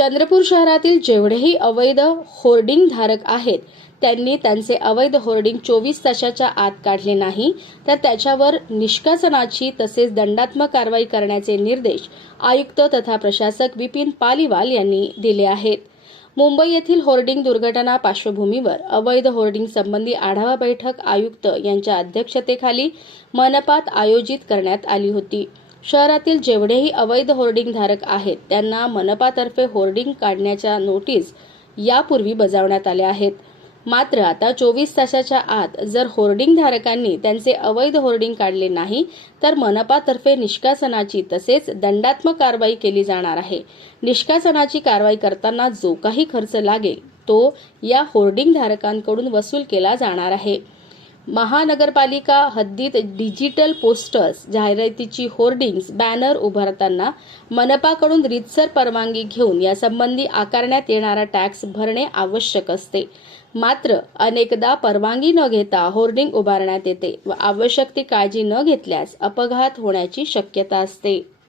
चंद्रपूर शहरातील जेवढेही अवैध होर्डिंग धारक आहेत त्यांनी त्यांचे अवैध होर्डिंग चोवीस तासाच्या आत काढले नाही तर त्याच्यावर निष्कासनाची तसेच दंडात्मक कारवाई करण्याचे निर्देश आयुक्त तथा प्रशासक विपिन पालिवाल यांनी दिले आहेत. मुंबई येथील होर्डिंग दुर्घटना पार्श्वभूमीवर अवैध होर्डिंग संबंधी आढावा बैठक आयुक्त यांच्या अध्यक्षतेखाली मनपात आयोजित करण्यात आली होती. शहरातील जेवढेही अवैध होर्डिंग धारक आहेत त्यांना मनपातर्फे होर्डिंग काढण्याच्या नोटीस यापूर्वी बजावण्यात आल्या आहेत. मात्र आता चोवीस तासाच्या आत जर होर्डिंग धारकांनी त्यांचे अवैध होर्डिंग काढले नाही तर मनपातर्फे निष्कासनाची तसेच दंडात्मक कारवाई केली जाणार आहे. निष्कासनाची कारवाई करताना जो काही खर्च लागेल तो या होर्डिंग धारकांकडून वसूल केला जाणार आहे. महानगरपालिका हद्दीत डिजिटल पोस्टर्स जाहिरातीची होर्डिंग्स बॅनर उभारताना मनपाकडून रितसर परवानगी घेऊन यासंबंधी आकारण्यात येणारा टॅक्स भरणे आवश्यक असते. मात्र अनेकदा परवानगी न घेता होर्डिंग उभारण्यात येते व आवश्यक ती काळजी न घेतल्यास अपघात होण्याची शक्यता असते.